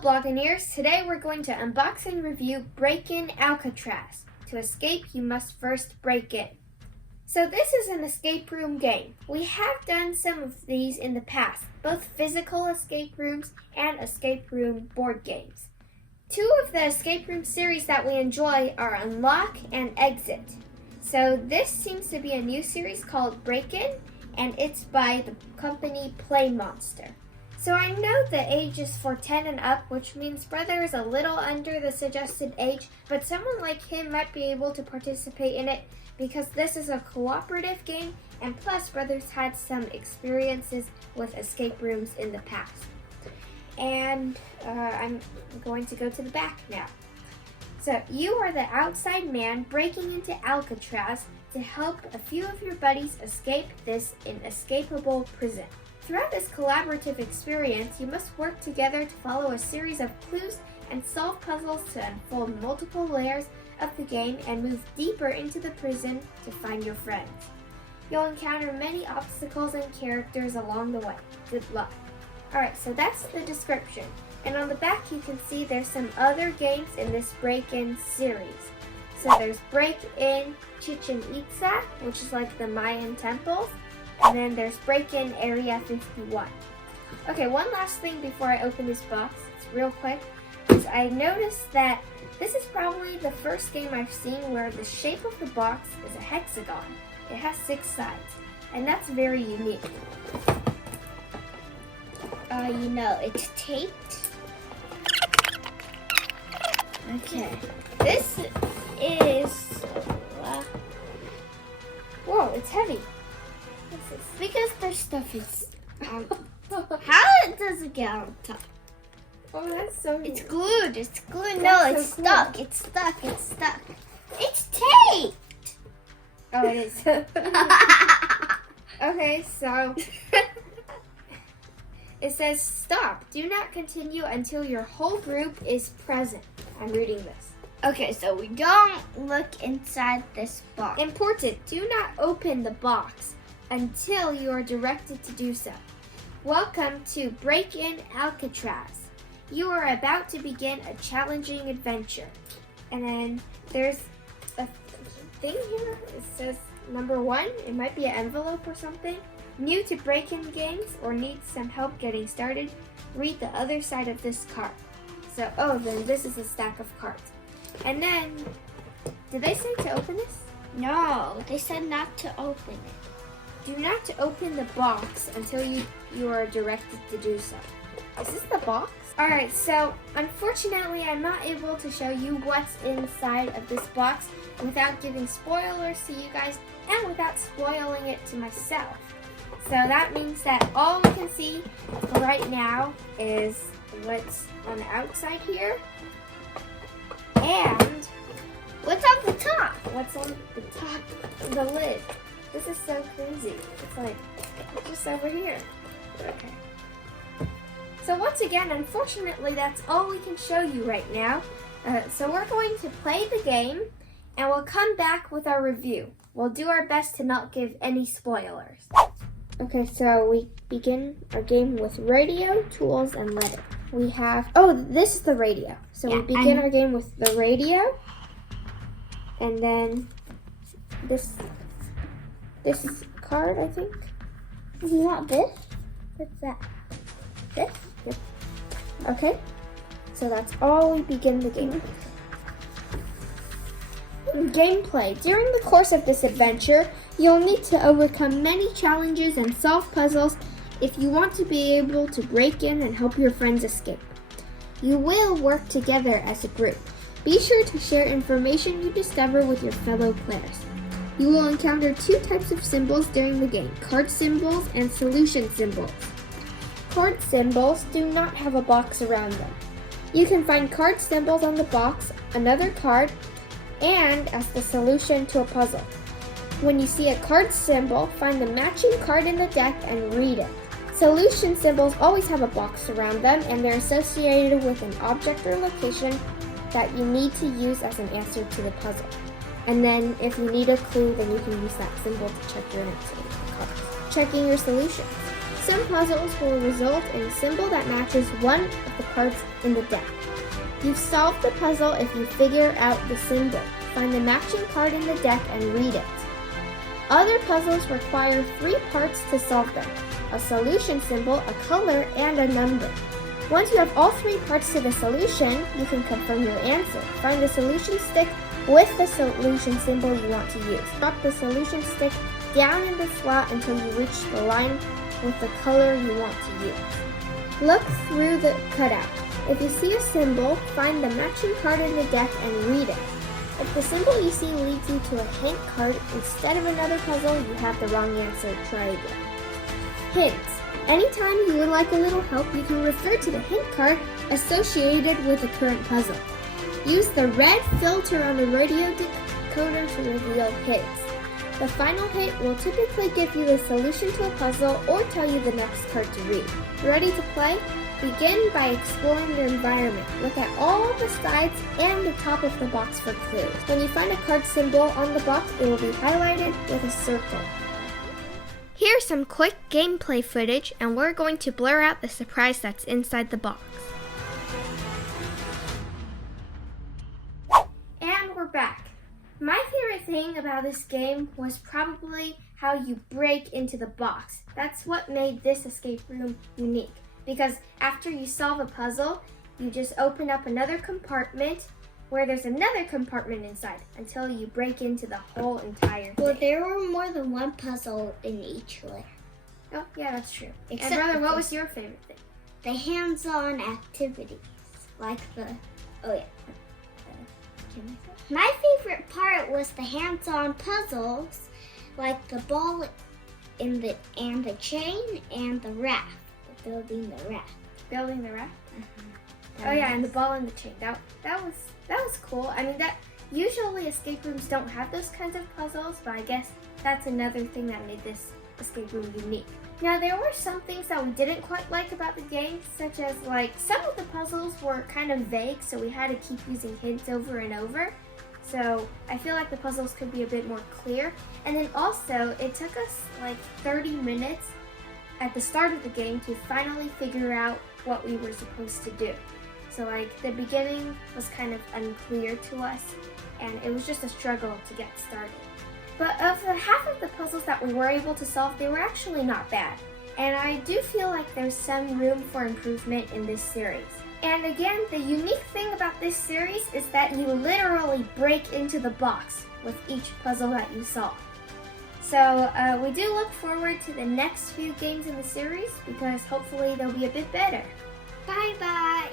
Blogineers, today we're going to unbox and review Break-In Alcatraz. To escape, you must first break in. So this is an escape room game. We have done some of these in the past, both physical escape rooms and escape room board games. Two of the escape room series that we enjoy are Unlock and Exit. So this seems to be a new series called Break-In, and it's by the company Play Monster. So I know the age is for 10 and up, which means Brother is a little under the suggested age, but someone like him might be able to participate in it because this is a cooperative game, and plus Brother's had some experiences with escape rooms in the past. And I'm going to go to the back now. So you are the outside man breaking into Alcatraz to help a few of your buddies escape this inescapable prison. Throughout this collaborative experience, you must work together to follow a series of clues and solve puzzles to unfold multiple layers of the game and move deeper into the prison to find your friends. You'll encounter many obstacles and characters along the way. Good luck. Alright, so that's the description. And on the back you can see there's some other games in this Break-In series. So there's Break-In Chichen Itza, which is like the Mayan temples. And then there's Break-In Area 51. Okay, one last thing before I open this box, it's real quick, is I noticed that this is probably the first game I've seen where the shape of the box is a hexagon. It has 6 sides, and that's very unique. It's taped. Okay, this is, whoa, it's heavy. Because their stuff is How does it get on top? Oh, that's so It's glued. It's glued. No, That's it's so stuck. cool. It's stuck. It's stuck. It's taped. Oh, it is. Okay, so it says stop. Do not continue until your whole group is present. I'm reading this. Okay, so we don't look inside this box. Important, do not open the box until you are directed to do so. Welcome to Break-In Alcatraz. You are about to begin a challenging adventure. And then there's a thing here. It says number 1. It might be an envelope or something. New to Break-In games or need some help getting started? Read the other side of this card. So, then this is a stack of cards. And then, did they say to open this? No, they said not to open it. Do not to open the box until you are directed to do so. Is this the box? Alright, so unfortunately I'm not able to show you what's inside of this box without giving spoilers to you guys and without spoiling it to myself. So that means that all we can see right now is what's on the outside here and What's on the top? what's on the top of the lid. This is so crazy. It's like, it's just over here. Okay. So once again, unfortunately, that's all we can show you right now. So we're going to play the game, and we'll come back with our review. We'll do our best to not give any spoilers. Okay, so we begin our game with radio, tools, and letter. We have, this is the radio. So we begin our game with the radio, and then this is a card, I think. Not this. What's that? This? Yep. Okay. So that's all we begin the game with. Gameplay. During the course of this adventure, you'll need to overcome many challenges and solve puzzles if you want to be able to break in and help your friends escape. You will work together as a group. Be sure to share information you discover with your fellow players. You will encounter 2 types of symbols during the game, card symbols and solution symbols. Card symbols do not have a box around them. You can find card symbols on the box, another card, and as the solution to a puzzle. When you see a card symbol, find the matching card in the deck and read it. Solution symbols always have a box around them, and they're associated with an object or location that you need to use as an answer to the puzzle. And then if you need a clue, then you can use that symbol to check your answer to the cards. Checking your solutions. Some puzzles will result in a symbol that matches one of the cards in the deck. You've solved the puzzle if you figure out the symbol, find the matching card in the deck, and read it. Other puzzles require 3 parts to solve them: a solution symbol, a color, and a number. Once you have all 3 parts to the solution, you can confirm your answer. Find the solution stick with the solution symbol you want to use. Drop the solution stick down in the slot until you reach the line with the color you want to use. Look through the cutout. If you see a symbol, find the matching card in the deck and read it. If the symbol you see leads you to a hint card instead of another puzzle, you have the wrong answer. Try again. Hints. Anytime you would like a little help, you can refer to the hint card associated with the current puzzle. Use the red filter on the radio decoder to reveal hints. The final hint will typically give you the solution to a puzzle or tell you the next card to read. Ready to play? Begin by exploring your environment. Look at all the sides and the top of the box for clues. When you find a card symbol on the box, it will be highlighted with a circle. Here's some quick gameplay footage, and we're going to blur out the surprise that's inside the box. And we're back. My favorite thing about this game was probably how you break into the box. That's what made this escape room unique. Because after you solve a puzzle, you just open up another compartment where there's another compartment inside until you break into the whole entire thing. Well, there were more than one puzzle in each layer. Oh, yeah, that's true. Except and brother, what was your favorite thing? The hands-on activities, like my favorite part was the hands-on puzzles, like the ball and the chain and the raft. Building the raft. Building the raft? Oh yeah, and the ball and the chain. That was cool. I mean, that usually escape rooms don't have those kinds of puzzles, but I guess that's another thing that made this escape room unique. Now, there were some things that we didn't quite like about the game, such as some of the puzzles were kind of vague, so we had to keep using hints over and over. So I feel like the puzzles could be a bit more clear. And then also, it took us 30 minutes at the start of the game to finally figure out what we were supposed to do. So the beginning was kind of unclear to us, and it was just a struggle to get started. But of the half of the puzzles that we were able to solve, they were actually not bad. And I do feel like there's some room for improvement in this series. And again, the unique thing about this series is that you literally break into the box with each puzzle that you solve. So we do look forward to the next few games in the series because hopefully they'll be a bit better. Bye-bye.